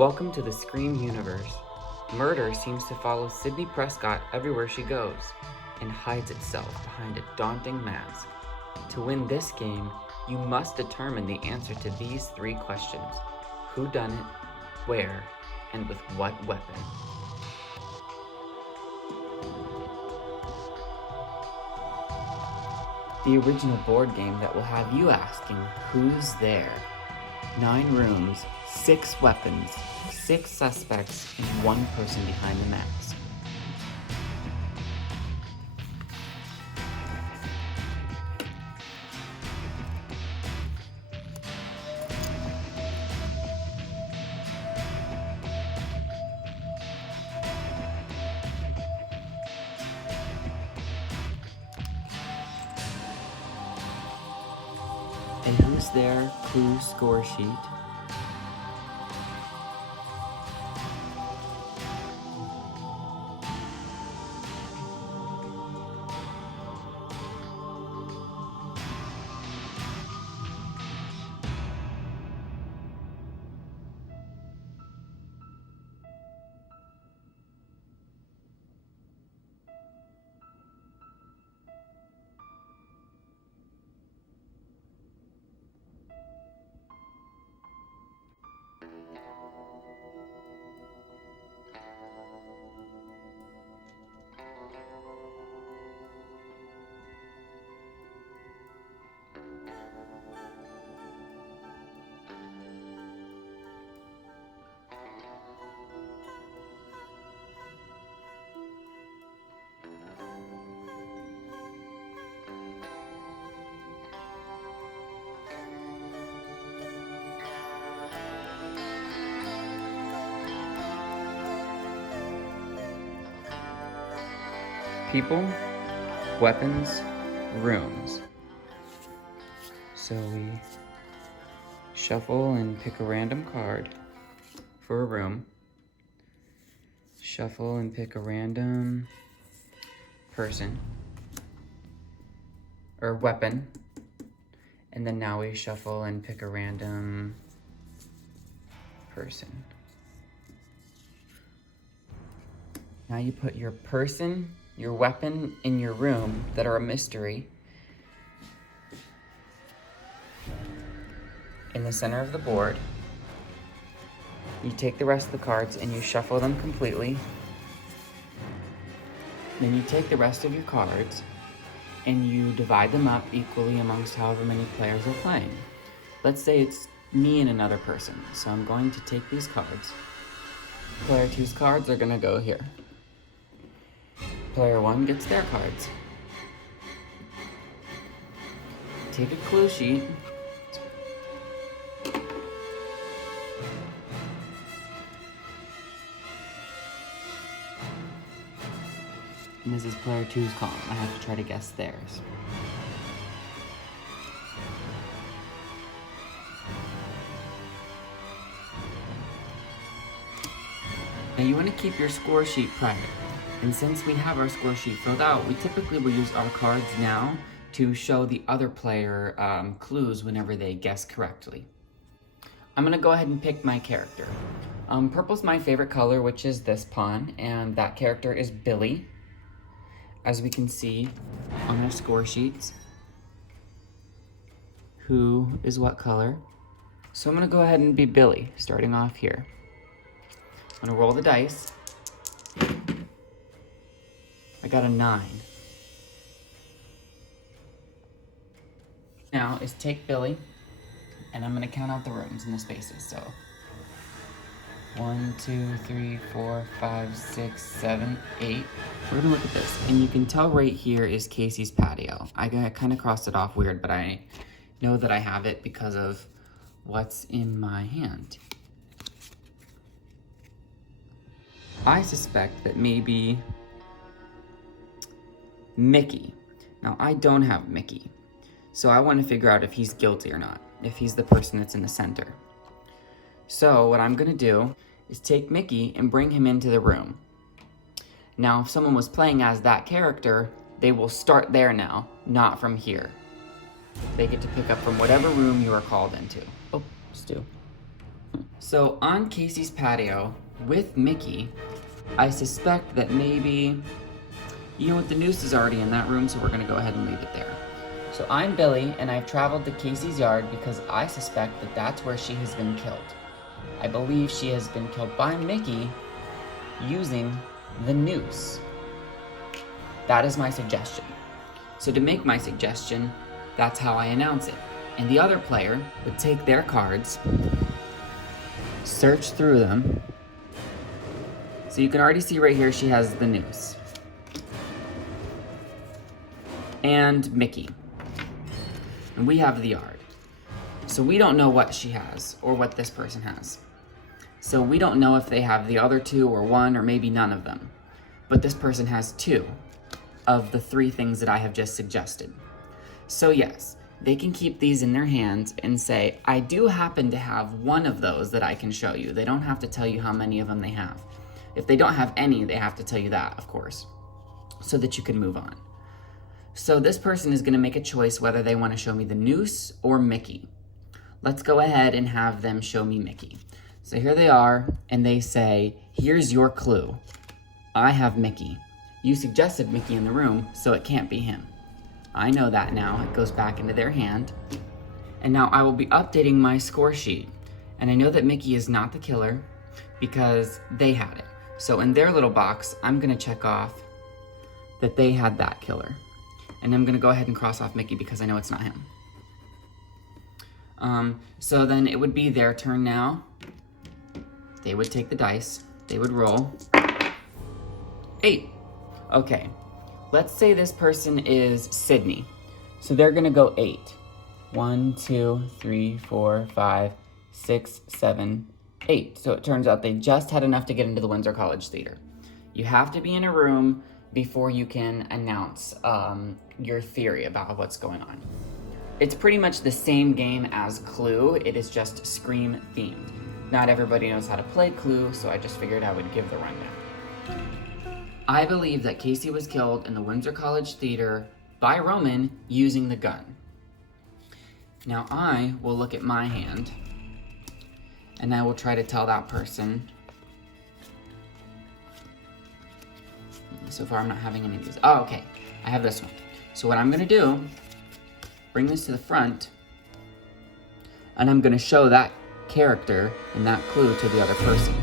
Welcome to the Scream universe. Murder seems to follow Sydney Prescott everywhere she goes and hides itself behind a daunting mask. To win this game, you must determine the answer to these three questions: who done it, where, and with what weapon. The original board game that will have you asking, who's there? 9 rooms, 6 weapons, 6 suspects, and 1 person behind the mask. And who's there? Clue score sheet. People, weapons, rooms. So we shuffle and pick a random card for a room. Shuffle and pick a random person or weapon. And then now we shuffle and pick a random person. Now you put your person, your weapon, in your room that are a mystery in the center of the board. You take the rest of the cards and you shuffle them completely. Then you take the rest of your cards and you divide them up equally amongst however many players are playing. Let's say it's me and another person. So I'm going to take these cards. Player 2's cards are gonna go here. Player 1 gets their cards. Take a clue sheet. And this is player 2's column. I have to try to guess theirs. Now you want to keep your score sheet private. And since we have our score sheet filled out, we typically will use our cards now to show the other player clues whenever they guess correctly. I'm gonna go ahead and pick my character. Purple's my favorite color, which is this pawn, and that character is Billy, as we can see on our score sheets. Who is what color? So I'm gonna go ahead and be Billy, starting off here. I'm gonna roll the dice. I got a 9. Now is take Billy, and I'm gonna count out the rooms and the spaces. So 1, 2, 3, 4, 5, 6, 7, 8. We're gonna look at this, and you can tell right here is Casey's patio. I kind of crossed it off weird, but I know that I have it because of what's in my hand. I suspect that maybe Mickey. Now, I don't have Mickey, so I want to figure out if he's guilty or not, if he's the person that's in the center. So what I'm gonna do is take Mickey and bring him into the room. Now, if someone was playing as that character, they will start there now, not from here. They get to pick up from whatever room you are called into. Oh, Stu. So on Casey's patio with Mickey, I suspect that maybe, you know what, the noose is already in that room, so we're gonna go ahead and leave it there. So I'm Billy, and I've traveled to Casey's yard because I suspect that that's where she has been killed. I believe she has been killed by Mickey using the noose. That is my suggestion. So to make my suggestion, that's how I announce it. And the other player would take their cards, search through them. So you can already see right here she has the noose. And Mickey. And we have the yard. So we don't know what she has or what this person has. So we don't know if they have the other two or one or maybe none of them. But this person has two of the three things that I have just suggested. So yes, they can keep these in their hands and say, I do happen to have one of those that I can show you. They don't have to tell you how many of them they have. If they don't have any, they have to tell you that, of course, so that you can move on. So this person is gonna make a choice whether they wanna show me the noose or Mickey. Let's go ahead and have them show me Mickey. So here they are, and they say, here's your clue. I have Mickey. You suggested Mickey in the room, so it can't be him. I know that now. It goes back into their hand. And now I will be updating my score sheet. And I know that Mickey is not the killer because they had it. So in their little box, I'm gonna check off that they had that killer. And I'm gonna go ahead and cross off Mickey because I know it's not him. So then it would be their turn now. They would take the dice, they would roll. 8. Okay, let's say this person is Sydney. So they're gonna go 8. 1, 2, 3, 4, 5, 6, 7, 8. So it turns out they just had enough to get into the Windsor College Theater. You have to be in a room before you can announce your theory about what's going on. It's pretty much the same game as Clue, it is just Scream themed. Not everybody knows how to play Clue, so I just figured I would give the rundown. I believe that Casey was killed in the Windsor College Theater by Roman using the gun. Now I will look at my hand, and I will try to tell that person. So far I'm not having any of these. Oh, okay, I have this one. So what I'm gonna do, bring this to the front, and I'm gonna show that character and that clue to the other person.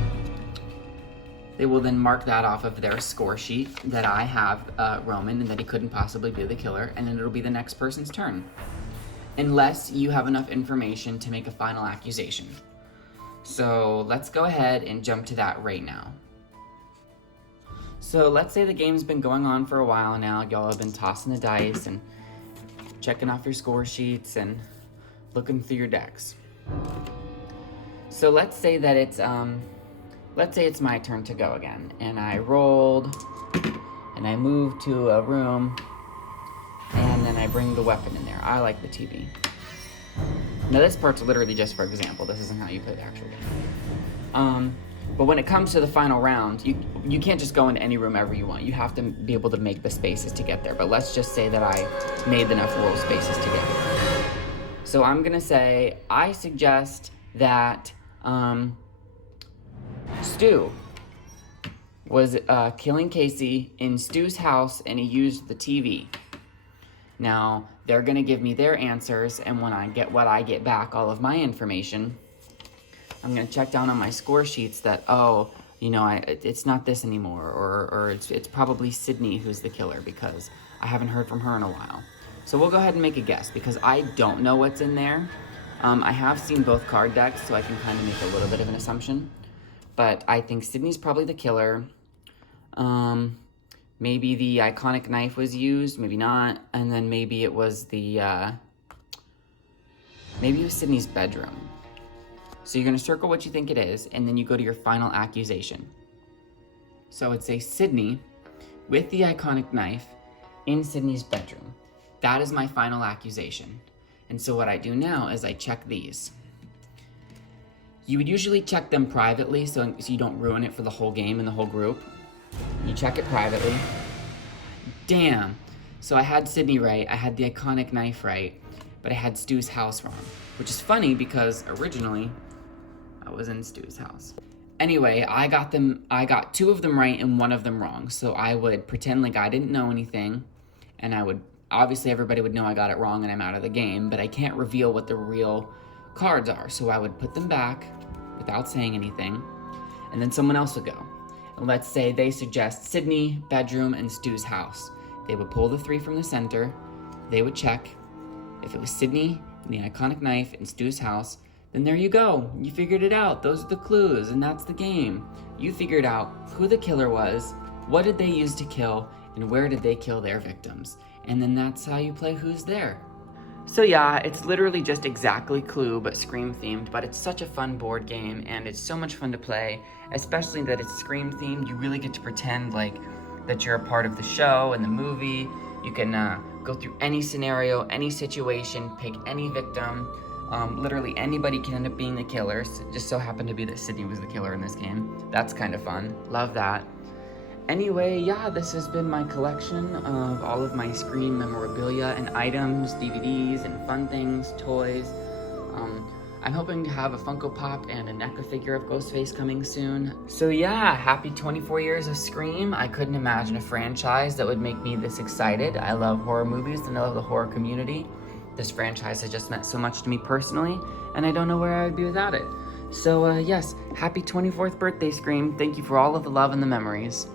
They will then mark that off of their score sheet that I have Roman and that he couldn't possibly be the killer, and then it'll be the next person's turn. Unless you have enough information to make a final accusation. So let's go ahead and jump to that right now. So let's say the game's been going on for a while now. Y'all have been tossing the dice and checking off your score sheets and looking through your decks. So let's say that it's my turn to go again, and I rolled, and I moved to a room, and then I bring the weapon in there. I like the TV. Now this part's literally just for example. This isn't how you play the actual game. But when it comes to the final round, you can't just go into any room ever you want. You have to be able to make the spaces to get there. But let's just say that I made enough roll spaces to get there. So I'm gonna say, I suggest that Stu was killing Casey in Stu's house, and he used the TV. Now, they're gonna give me their answers, and when I get what I get back, all of my information, I'm gonna check down on my score sheets that, oh, you know, it's not this anymore, or it's probably Sydney who's the killer because I haven't heard from her in a while. So we'll go ahead and make a guess because I don't know what's in there. I have seen both card decks, so I can kind of make a little bit of an assumption. But I think Sydney's probably the killer. Maybe the iconic knife was used, maybe not. And then maybe it was maybe it was Sydney's bedroom. So you're gonna circle what you think it is, and then you go to your final accusation. So it's a Sydney with the iconic knife in Sydney's bedroom. That is my final accusation. And so what I do now is I check these. You would usually check them privately so you don't ruin it for the whole game and the whole group. You check it privately. Damn. So I had Sydney right, I had the iconic knife right, but I had Stu's house wrong. Which is funny because originally, That was in Stu's house. Anyway, I got 2 of them right and 1 of them wrong. So I would pretend like I didn't know anything, and obviously everybody would know I got it wrong and I'm out of the game, but I can't reveal what the real cards are. So I would put them back without saying anything, and then someone else would go. And let's say they suggest Sydney, bedroom, and Stu's house. They would pull the 3 from the center, they would check. If it was Sydney and the iconic knife in Stu's house, then there you go. You figured it out. Those are the clues, and that's the game. You figured out who the killer was, what did they use to kill, and where did they kill their victims. And then that's how you play Who's There. So yeah, it's literally just exactly Clue, but Scream themed, but it's such a fun board game, and it's so much fun to play, especially that it's Scream themed. You really get to pretend like that you're a part of the show and the movie. You can go through any scenario, any situation, pick any victim. Literally anybody can end up being the killer. So it just so happened to be that Sydney was the killer in this game. That's kind of fun. Love that. Anyway, yeah, this has been my collection of all of my Scream memorabilia and items, DVDs and fun things, toys. I'm hoping to have a Funko Pop and a NECA figure of Ghostface coming soon. So yeah, happy 24 years of Scream. I couldn't imagine a franchise that would make me this excited. I love horror movies and I love the horror community. This franchise has just meant so much to me personally, and I don't know where I would be without it. So yes, happy 24th birthday, Scream. Thank you for all of the love and the memories.